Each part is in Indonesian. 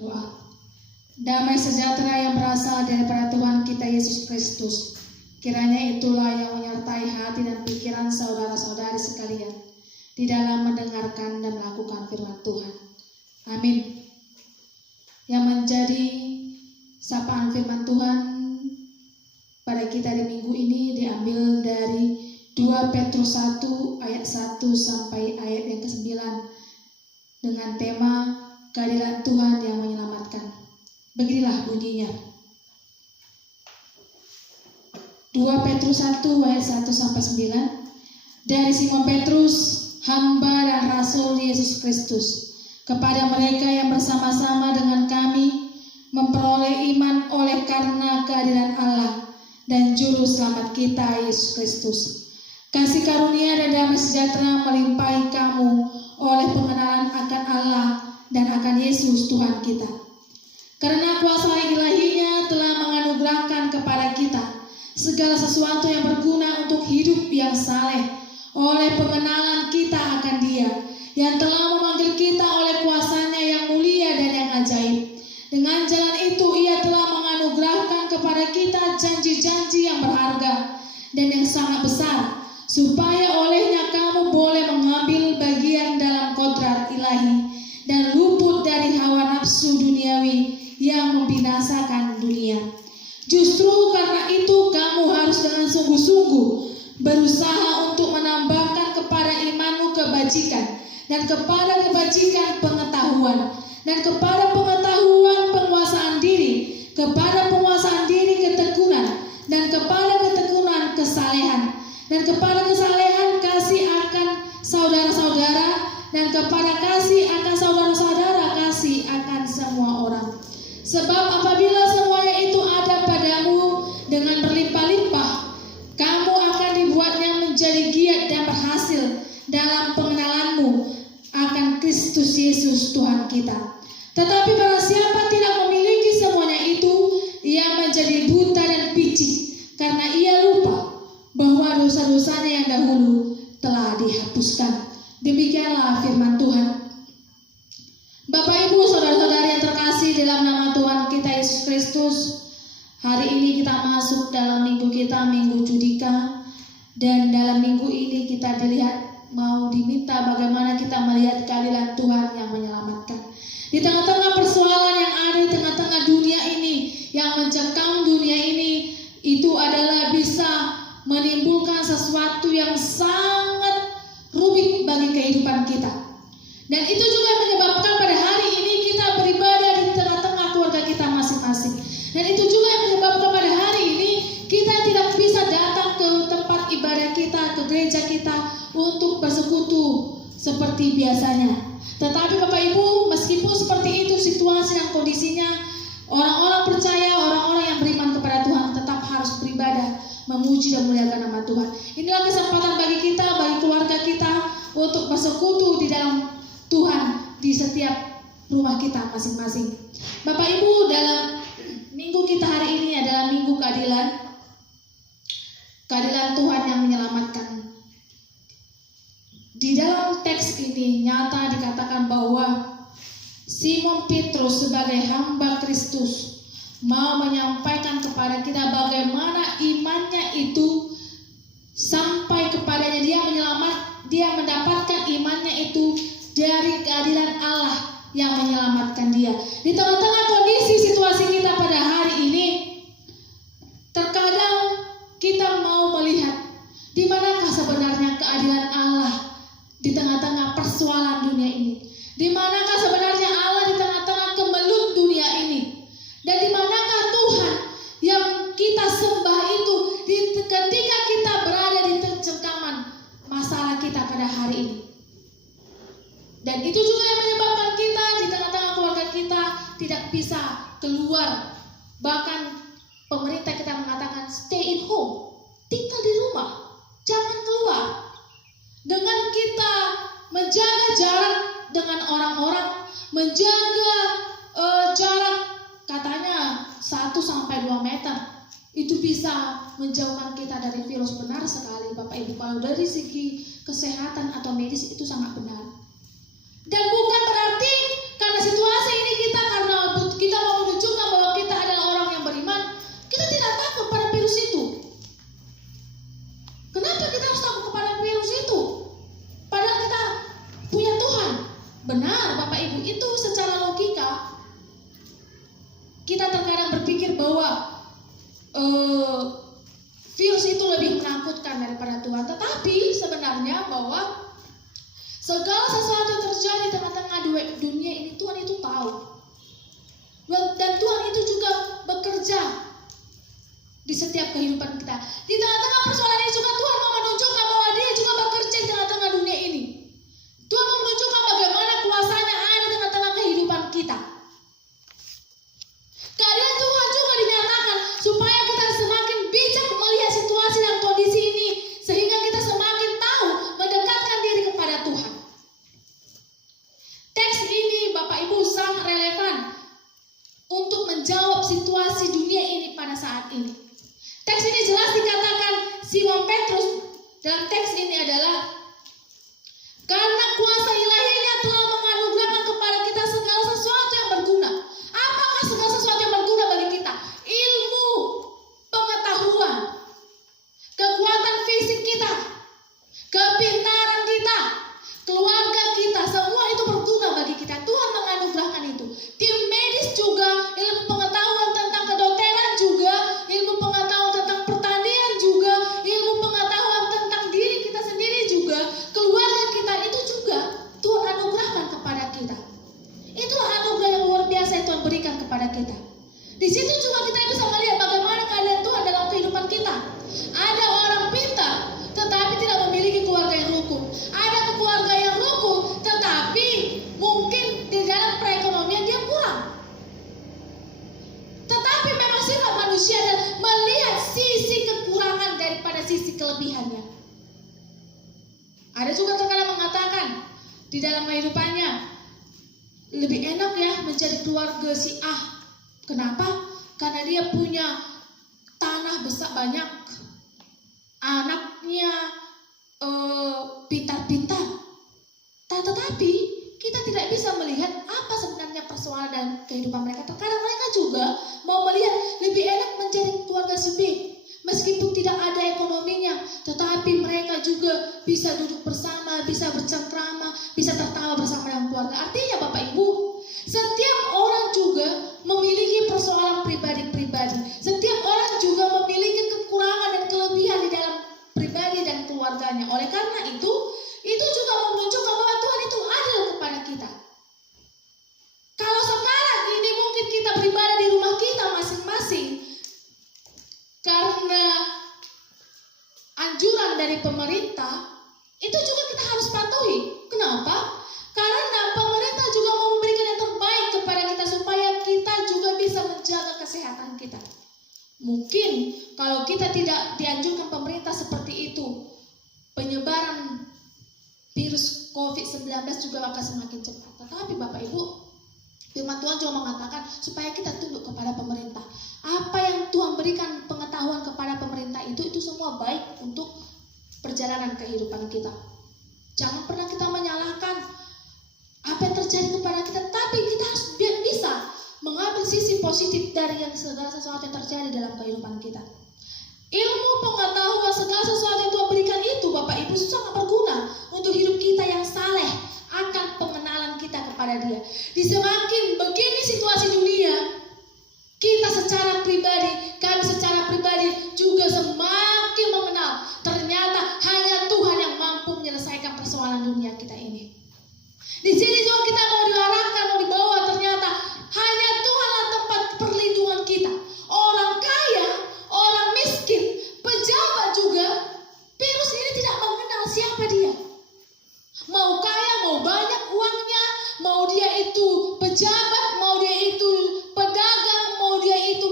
Doa. Damai sejahtera yang berasal daripada Tuhan kita Yesus Kristus, kiranya itulah yang menyertai hati dan pikiran saudara-saudari sekalian di dalam mendengarkan dan melakukan firman Tuhan. Amin. Yang menjadi sapaan firman Tuhan pada kita di minggu ini diambil dari 2 Petrus 1 ayat 1 sampai ayat yang ke-9 dengan tema keadilan Tuhan yang menyelamatkan. Beginilah bunyinya. 2 Petrus 1 ayat 1 sampai 9. Dari Simon Petrus, hamba dan rasul Yesus Kristus, kepada mereka yang bersama-sama dengan kami memperoleh iman oleh karena keadilan Allah dan juru selamat kita Yesus Kristus. Kasih karunia dan damai sejahtera melimpahi kamu oleh pengenalan akan Allah dan akan Yesus Tuhan kita. Karena kuasa ilahinya telah menganugerahkan kepada kita segala sesuatu yang berguna untuk hidup yang saleh oleh pengenalan kita akan Dia yang telah memanggil kita oleh kuasanya yang mulia dan yang ajaib. Dengan jalan itu Ia telah menganugerahkan kepada kita janji-janji yang berharga dan yang sangat besar, supaya olehnya kamu boleh mengambil bagian dalam kodrat ilahi dan luput dari hawa nafsu duniawi yang membinasakan dunia. Justru karena itu kamu harus dengan sungguh-sungguh berusaha untuk menambahkan kepada imanmu kebajikan, dan kepada kebajikan pengetahuan, dan kepada pengetahuan penguasaan diri, kepada penguasaan diri ketekunan, dan kepada ketekunan kesalehan, dan kepada kesalehan kasih akan saudara-saudara, dan kepada kasih akan saudara-saudara kasih akan semua orang. Sebab apabila semuanya itu ada padamu dengan berlimpah-limpah, kamu akan dibuatnya menjadi giat dan berhasil dalam pengenalanmu akan Kristus Yesus Tuhan kita. Tetapi barang siapa tidak memiliki semuanya itu, ia menjadi buta dan picik, karena ia lupa bahwa dosa-dosanya yang dahulu telah dihapuskan. Demikianlah firman Tuhan. Bapak Ibu saudara-saudari yang terkasih dalam nama Tuhan kita Yesus Kristus, hari ini kita masuk dalam minggu kita, Minggu Judika, dan dalam minggu ini kita mau diminta bagaimana kita melihat keadilan Tuhan yang menyelamatkan. Di tengah-tengah persoalan yang ada di tengah-tengah dunia ini, yang mencekam dunia ini, itu adalah bisa menimbulkan sesuatu yang sangat rumit bagi kehidupan kita. Dan itu juga menyebabkan pada hari ini kita beribadah di tengah-tengah keluarga kita masing-masing. Dan itu juga yang menyebabkan pada hari ini kita tidak bisa datang ke tempat ibadah kita, ke gereja kita untuk bersekutu seperti biasanya. Tetapi Bapak Ibu, meskipun seperti itu situasi dan kondisinya, orang-orang percaya, orang-orang yang beriman kepada Tuhan tetap harus beribadah, memuji dan memuliakan nama Tuhan. Inilah kesempatan bagi kita, bagi keluarga kita untuk bersekutu di dalam Tuhan di setiap rumah kita masing-masing. Bapak Ibu, dalam minggu kita hari ini adalah minggu keadilan. Keadilan Tuhan yang menyelamatkan. Di dalam teks ini nyata dikatakan bahwa Simon Petrus sebagai hamba Kristus mau menyampaikan kepada kita bagaimana imannya itu sampai kepadanya dia mendapatkan imannya itu dari keadilan Allah yang menyelamatkan dia. Di tengah-tengah kondisi situasi kita pada hari ini, terkadang kita mau melihat di manakah sebenarnya keadilan Allah di tengah-tengah persoalan dunia ini. Di manakah sebenarnya Allah di tengah-tengah kemelut dunia ini. Dan di manakah Tuhan yang kita sembah itu ketika kita berada di cengkaman masalah kita pada hari ini. Dan itu juga yang menyebabkan kita di tengah-tengah keluarga kita tidak bisa keluar. Bahkan pemerintah kita mengatakan stay in home, tinggal di rumah, jangan keluar. Dengan kita menjaga jarak dengan orang-orang, menjaga jarak katanya 1-2 meter, itu bisa menjauhkan kita dari virus. Benar sekali Bapak Ibu, kalau dari segi kesehatan atau medis itu sangat benar. Dan bukan berarti karena situasi ini kita karena bahwa virus itu lebih menakutkan daripada Tuhan. Tetapi sebenarnya bahwa segala sesuatu yang terjadi di tengah-tengah dunia ini Tuhan itu tahu. Dan Tuhan itu juga bekerja di setiap kehidupan kita. Di tengah-tengah persoalan ini juga Tuhan mau menunjukkan bahwa Dia juga bekerja di tengah-tengah dunia ini. Tuhan mau menunjukkan bagaimana kuasanya ada di tengah-tengah kehidupan kita. Kehadiran Tuhan juga dinyatakan supaya kita semakin bijak melihat situasi dan kondisi ini, sehingga kita semakin tahu mendekatkan diri kepada Tuhan. Teks ini Bapak Ibu sangat relevan untuk menjawab situasi dunia ini pada saat ini. Teks ini jelas dikatakan Simon Petrus dalam teks ini adalah karena kuasa ilahinya telah menganugerahkan kepada kita segala sesuatu yang berguna. Apakah segala sesuatu yang berguna bagi kita? Ilmu, pengetahuan, kekuatan fisik kita, kepintaran kita, keluarga kita, semua itu berguna bagi kita. Tuhan menganugerahkan itu. Tim medis juga, ilmu pengetahuan tentang kedokteran juga, ilmu pengetahuan tentang pertanian juga, ilmu pengetahuan tentang diri kita sendiri juga, keluarga kita itu juga Tuhan anugerahkan kepada kita. Itulah anugerah yang luar biasa yang Tuhan berikan kepada kita. Di situ juga kita bisa melihat bagaimana keadaan Tuhan dalam kehidupan kita. Ada orang pintar tetapi tidak memiliki keluarga yang rukun. Ada keluarga yang rukun tetapi mungkin di dalam perekonomian dia kurang. Tetapi memang sifat manusia adalah melihat sisi kekurangan daripada sisi kelebihannya. Ada juga terkadang mengatakan di dalam kehidupannya lebih enak ya menjadi keluarga si A. Kenapa? Karena dia punya tanah besar banyak, anaknya pintar-pintar. Tetapi kita tidak bisa melihat apa sebenarnya persoalan dalam kehidupan mereka. Terkadang mereka juga mau melihat lebih enak menjadi keluarga si B. Meskipun tidak ada ekonominya, tetapi mereka juga bisa duduk bersama, bisa bercengkrama, bisa tertawa bersama dengan keluarga. Artinya Bapak Ibu, setiap orang juga memiliki persoalan pribadi-pribadi. Setiap orang juga memiliki kekurangan dan kelebihan di dalam pribadi dan keluarganya. Oleh karena itu juga menunjukkan bahwa Tuhan itu adil kepada kita. Kalau sekarang ini mungkin kita beribadah di rumah kita masing-masing karena anjuran dari pemerintah, itu juga kita harus patuhi. Kenapa? Karena pemerintah juga mau memberikan yang terbaik kepada kita supaya kita juga bisa menjaga kesehatan kita. Mungkin kalau kita tidak dianjurkan pemerintah seperti itu, penyebaran virus COVID-19 juga akan semakin cepat. Tetapi Bapak Ibu, firman Tuhan juga mengatakan supaya kita tunduk kepada pemerintah. Apa yang Tuhan berikan pengetahuan kepada pemerintah itu semua baik untuk perjalanan kehidupan kita. Jangan pernah kita menyalahkan apa yang terjadi kepada kita, tapi kita harus bisa mengambil sisi positif dari yang segala sesuatu yang terjadi dalam kehidupan kita. Ilmu, pengetahuan, segala sesuatu yang Tuhan berikan itu Bapak Ibu sangat berguna untuk hidup kita yang saleh akan pengenalan kita kepada Dia. Di semakin begini situasi dunia, kita secara pribadi, kami secara pribadi juga semakin mengenal ternyata hanya Tuhan yang mampu menyelesaikan persoalan dunia kita ini. Di sini juga kita mau diarahkan, mau dibawa ternyata hanya Tuhanlah tempat perlindungan kita. Orang kaya, orang miskin, pejabat juga, virus ini tidak mengenal siapa dia. Mau kaya, mau banyak uangnya, mau dia itu pejabat, mau dia itu pedagang, mau dia itu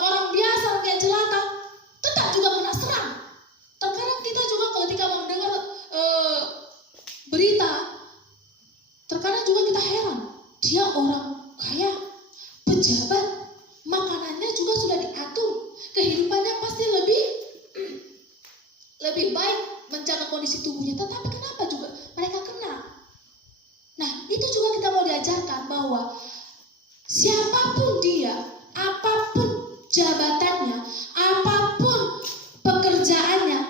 orang biasa kayak jelata, tetap juga kena serang. Terkadang kita juga ketika mendengar berita, terkadang juga kita heran, dia orang kaya, pejabat, makanannya juga sudah diatur, kehidupannya pasti lebih baik menjaga kondisi tubuhnya, tetapi kenapa juga mereka kena? Nah, itu juga kita mau diajarkan bahwa siapapun dia, apapun jabatannya, apapun pekerjaannya,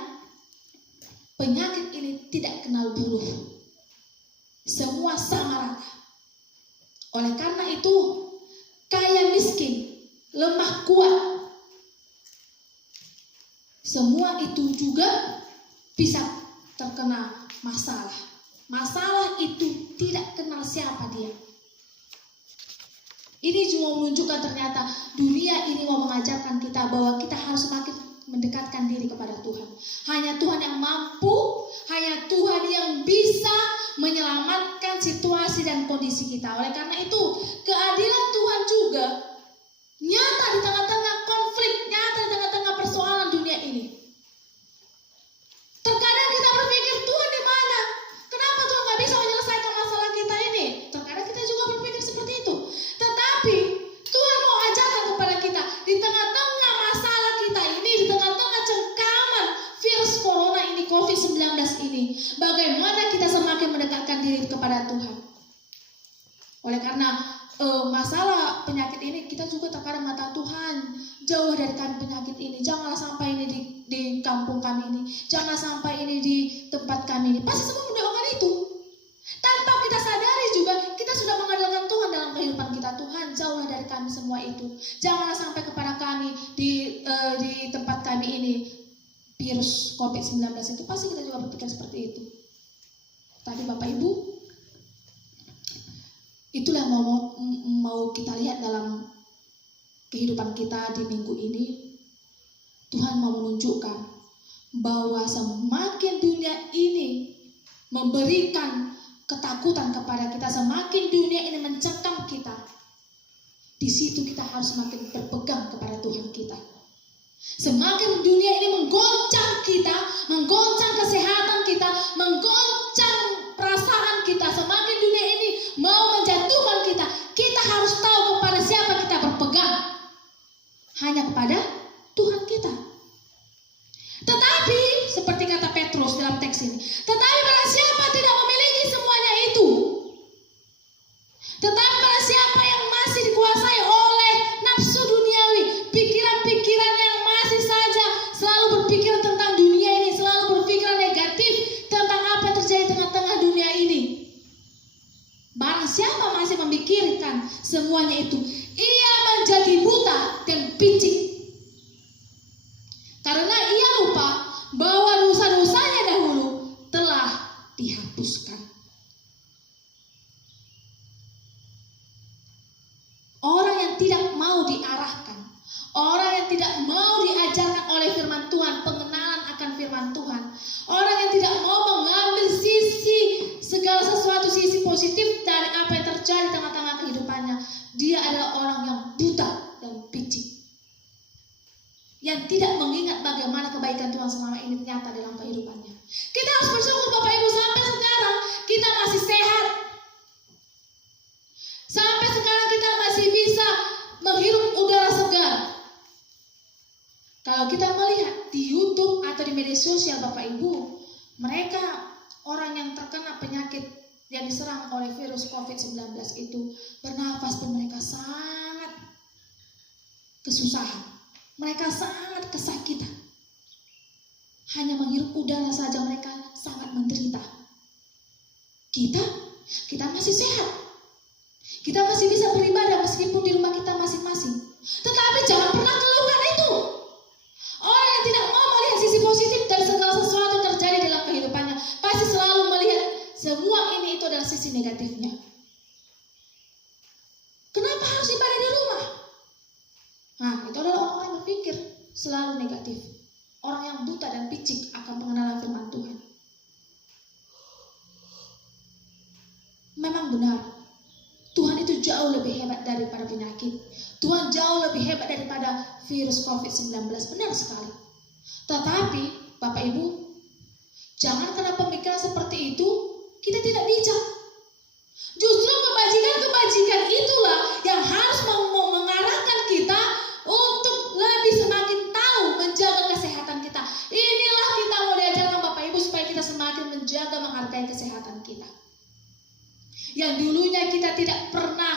penyakit ini tidak kenal bulu. Semua sama rata. Oleh karena itu, kaya miskin, lemah kuat. Semua itu juga bisa terkena masalah. Masalah itu tidak kenal siapa dia. Ini juga menunjukkan ternyata dunia ini mau mengajarkan kita bahwa kita harus semakin mendekatkan diri kepada Tuhan. Hanya Tuhan yang mampu, hanya Tuhan yang bisa menyelamatkan situasi dan kondisi kita. Oleh karena itu, keadilan Tuhan juga nyata di tengah-tengah konflik, nyata di tengah-tengah persoalan dunia ini. Terkadang kita berpikir, Tuhan di mana? Kenapa Tuhan gak bisa menyelesaikan masalah kita ini? Terkadang kita juga berpikir seperti itu. Tetapi Tuhan mau ajarkan kepada kita, di tengah-tengah masalah kita ini, di tengah-tengah cengkaman virus corona ini, COVID-19 ini, bagaimana kita semakin mendekatkan diri kepada Tuhan. Oleh karena masalah penyakit ini, kita juga terkadang mengatakan, Tuhan jauh dari kami penyakit ini, janganlah sampai ini di kampung kami ini, jangan sampai ini di tempat kami ini. Pasti semua mendoakan itu. Tanpa kita sadari juga, kita sudah mengandalkan Tuhan dalam kehidupan kita. Tuhan jauhlah dari kami semua itu, janganlah sampai kepada kami di tempat kami ini virus COVID-19 itu. Pasti kita juga berpikir seperti itu. Tadi Bapak Ibu, itulah yang mau kita lihat dalam kehidupan kita di minggu ini. Tuhan mau menunjukkan bahwa semakin dunia ini memberikan ketakutan kepada kita, semakin dunia ini mencekam kita, di situ kita harus semakin berpegang kepada Tuhan kita. Semakin dunia ini menggoncang kita, menggoncang kesehatan kita, menggoncang perasaan kita, semakin dunia ini mau menjatuhkan kita, kita harus tahu kepada siapa kita berpegang. Hanya kepada Tuhan kita. Tetapi seperti kata Petrus dalam teks ini, tetapi pada siapa tidak memiliki semuanya itu, tetapi pada siapa yang masih dikuasai oleh nafsu duniawi, pikiran-pikiran yang masih saja selalu berpikir tentang dunia ini, selalu berpikiran negatif tentang apa yang terjadi tengah-tengah dunia ini. Barang siapa masih memikirkan semuanya itu, ia menjadi buta dan picik. Karena ia lupa bahwa dosa-dosanya dahulu telah dihapuskan. Orang yang tidak mau diarahkan, orang yang tidak mau diajarkan oleh firman Tuhan, pengenalan akan firman Tuhan, orang yang tidak mau mengambil segala sesuatu sisi positif dari apa yang terjadi di tengah-tengah kehidupannya, dia adalah orang yang buta dan picik, yang tidak mengingat bagaimana kebaikan Tuhan selama ini nyata dalam kehidupannya. Kita harus bersyukur Bapak Ibu, sampai sekarang kita masih sehat. Sampai sekarang kita masih bisa menghirup udara segar. Kalau kita melihat di YouTube atau di media sosial Bapak Ibu, mereka orang yang terkena penyakit yang diserang oleh virus COVID-19 itu, bernafas pun mereka sangat kesusahan. Mereka sangat kesakitan. Hanya menghirup udara saja mereka sangat menderita. Kita masih sehat. Kita masih bisa beribadah meskipun di rumah kita masing-masing. Tetapi jangan pernah keluhkan itu. Orang yang tidak mau melihat sisi positif dari segala sesuatu yang terjadi dalam kehidupannya, pasti selalu melihat semua ini itu adalah sisi negatifnya. Kenapa harus ibadah di rumah? Nah, itu adalah orang yang berpikir selalu negatif. Orang yang buta dan picik akan pengenalan firman Tuhan. Memang benar, Tuhan itu jauh lebih hebat daripada penyakit. Tuhan jauh lebih hebat daripada virus COVID-19. Benar sekali. Tetapi, Bapak Ibu, jangan karena pemikiran seperti itu, kita tidak bijak. Justru kebajikan-kebajikan itulah yang harus mengarahkan kita untuk lebih semakin tahu menjaga kesehatan kita. Inilah kita mau diajarkan Bapak Ibu supaya kita semakin menjaga, menghargai kesehatan kita. Yang dulunya kita tidak pernah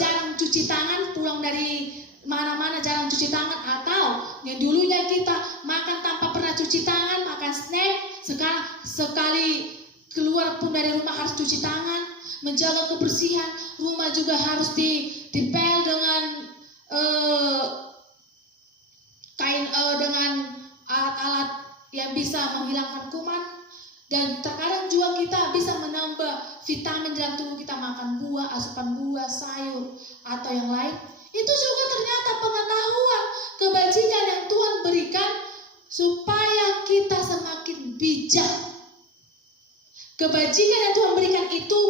jarang cuci tangan, pulang dari mana-mana jarang cuci tangan, atau yang dulunya kita makan tanpa pernah cuci tangan, makan snack, sekarang sekali keluar pun dari rumah harus cuci tangan, menjaga kebersihan, rumah juga harus dipel dengan yang bisa menghilangkan kuman, dan terkadang juga kita bisa menambah vitamin dalam tubuh kita, makan buah, asupan buah, sayur, atau yang lain. Itu juga ternyata pengetahuan, kebajikan yang Tuhan berikan supaya kita semakin bijak. Kebajikan yang Tuhan berikan itu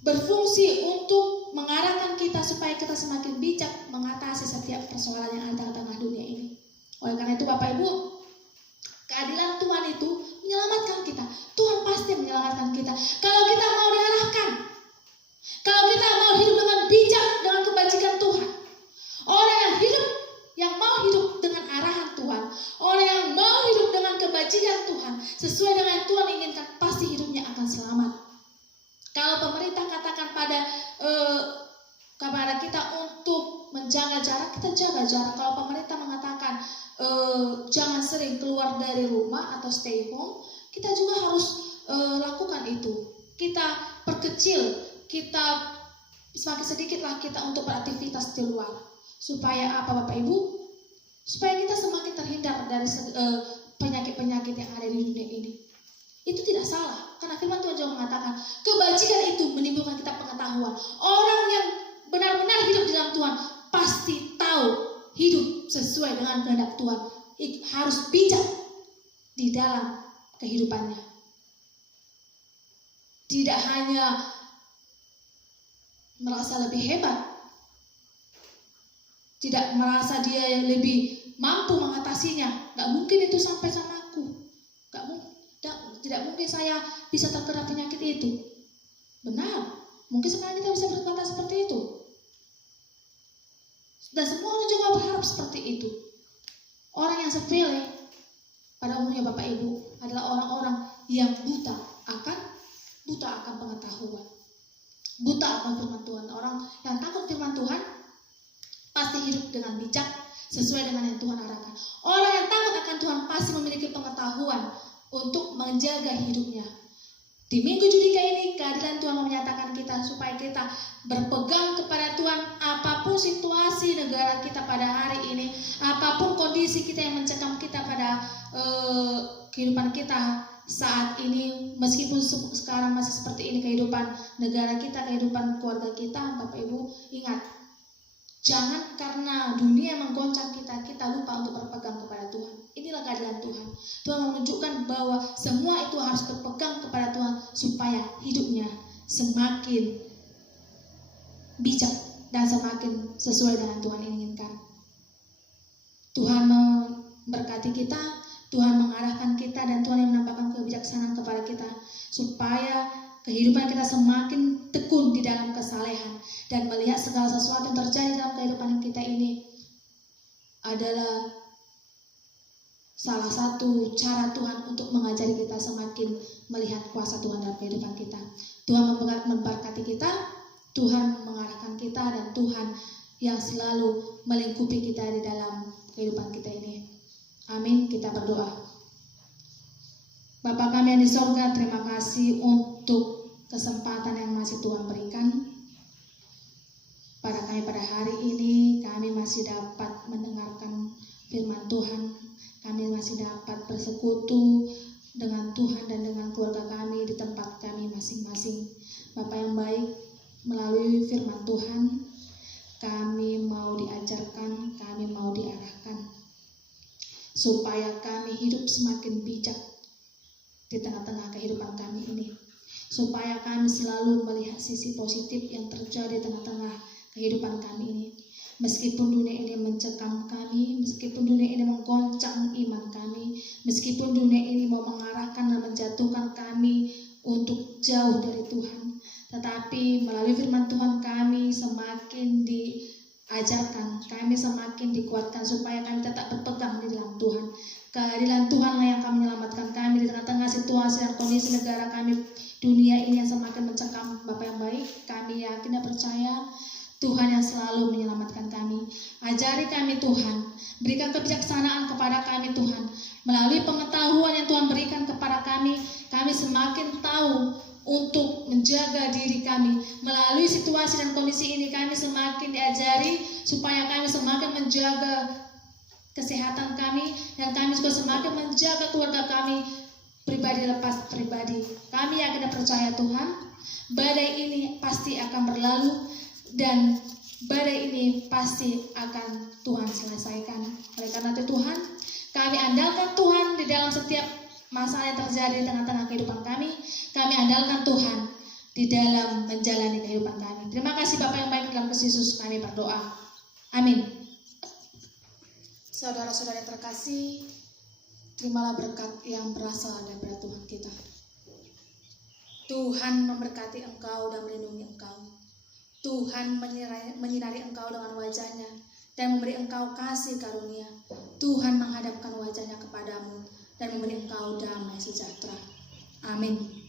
berfungsi untuk mengarahkan kita supaya kita semakin bijak mengatasi setiap persoalan yang ada di tengah dunia ini. Oleh karena itu Bapak Ibu, keadilan Tuhan itu menyelamatkan kita. Tuhan pasti menyelamatkan kita kalau kita mau diarahkan, kalau kita mau hidup dengan bijak dengan kebajikan Tuhan. Orang yang mau hidup dengan arahan Tuhan, orang yang mau hidup dengan kebajikan Tuhan sesuai dengan yang Tuhan inginkan, pasti hidupnya akan selamat. Kalau pemerintah katakan kepada kita untuk menjaga jarak, kita jaga jarak. Kalau pemerintah mengatakan jangan sering keluar dari rumah atau stay home, kita juga harus lakukan itu. Kita perkecil, kita semakin sedikitlah kita untuk beraktivitas di luar. Supaya apa Bapak Ibu? Supaya kita semakin terhindar dari penyakit-penyakit yang ada di dunia ini. Itu tidak salah, karena firman Tuhan juga mengatakan kebajikan itu menimbulkan kita pengetahuan. Orang yang benar-benar hidup di dalam Tuhan pasti tahu hidup sesuai dengan kehendak Tuhan, harus bijak di dalam kehidupannya. Tidak hanya merasa lebih hebat, tidak merasa dia yang lebih mampu mengatasinya. Gak mungkin itu sampai sama aku. Tidak mungkin saya bisa terkena penyakit itu. Benar, mungkin sekarang kita bisa berkata seperti itu. Dan semua orang juga berharap seperti itu. Orang yang sepele pada umumnya Bapak Ibu adalah orang-orang yang buta akan pengetahuan, buta akan firman Tuhan. Orang yang takut firman Tuhan pasti hidup dengan bijak sesuai dengan yang Tuhan arahkan. Orang yang takut akan Tuhan pasti memiliki pengetahuan untuk menjaga hidupnya. Di minggu Judika ini keadilan Tuhan menyatakan kita supaya kita berpegang kepada Tuhan apapun situasi negara kita pada hari ini, apapun kondisi kita yang mencekam kita pada kehidupan kita saat ini, meskipun sekarang masih seperti ini kehidupan negara kita, kehidupan keluarga kita, Bapak Ibu ingat, jangan karena dunia menggoncang kita lupa untuk berpegang kepada Tuhan. Inilah keadilan Tuhan. Tuhan menunjukkan bahwa semua itu harus berpegang kepada Tuhan supaya hidupnya semakin bijak dan semakin sesuai dengan Tuhan inginkan. Tuhan memberkati kita, Tuhan mengarahkan kita, dan Tuhan yang menampakkan kebijaksanaan kepada kita supaya kehidupan kita semakin tekun di dalam kesalehan dan melihat segala sesuatu yang terjadi dalam kehidupan kita ini adalah salah satu cara Tuhan untuk mengajari kita semakin melihat kuasa Tuhan dalam kehidupan kita. Tuhan memberkati kita, Tuhan mengarahkan kita, dan Tuhan yang selalu melingkupi kita di dalam kehidupan kita ini. Amin. Kita berdoa. Bapa kami yang di sorga, terima kasih untuk kesempatan yang masih Tuhan berikan pada kami pada hari ini. Kami masih dapat mendengarkan firman Tuhan, kami masih dapat bersekutu dengan Tuhan dan dengan keluarga kami di tempat kami masing-masing. Bapa yang baik, melalui firman Tuhan kami mau diajarkan, kami mau diarahkan supaya kami hidup semakin bijak di tengah-tengah kehidupan kami ini, supaya kami selalu melihat sisi positif yang terjadi di tengah-tengah kehidupan kami ini. Meskipun dunia ini mencekam kami, meskipun dunia ini menggoncang iman kami, meskipun dunia ini mau mengarahkan dan menjatuhkan kami untuk jauh dari Tuhan, tetapi melalui firman Tuhan kami semakin diajarkan, kami semakin dikuatkan supaya kami tetap berpegang di dalam Tuhan. Keadilan Tuhan yang akan menyelamatkan kami di tengah-tengah situasi dan kondisi negara kami, dunia ini yang semakin mencekam. Bapa yang baik, kami yakin dan percaya Tuhan yang selalu menyelamatkan kami. Ajari kami Tuhan, berikan kebijaksanaan kepada kami Tuhan. Melalui pengetahuan yang Tuhan berikan kepada kami semakin tahu untuk menjaga diri kami. Melalui situasi dan kondisi ini kami semakin diajari supaya kami semakin menjaga kesehatan kami, dan kami juga semakin menjaga keluarga kami pribadi lepas pribadi. Kami yakin dan percaya Tuhan, badai ini pasti akan berlalu dan badai ini pasti akan Tuhan selesaikan. Oleh karena itu Tuhan, kami andalkan Tuhan di dalam setiap masalah yang terjadi di tengah-tengah kehidupan kami. Kami andalkan Tuhan di dalam menjalani kehidupan kami. Terima kasih Bapak yang baik, dalam Kristus Yesus kami berdoa. Amin. Saudara-saudara yang terkasih, terimalah berkat yang berasal daripada Tuhan kita. Tuhan memberkati engkau dan melindungi engkau. Tuhan menyinari engkau dengan wajah-Nya dan memberi engkau kasih karunia. Tuhan menghadapkan wajah-Nya kepadamu dan memberi engkau damai sejahtera. Amin.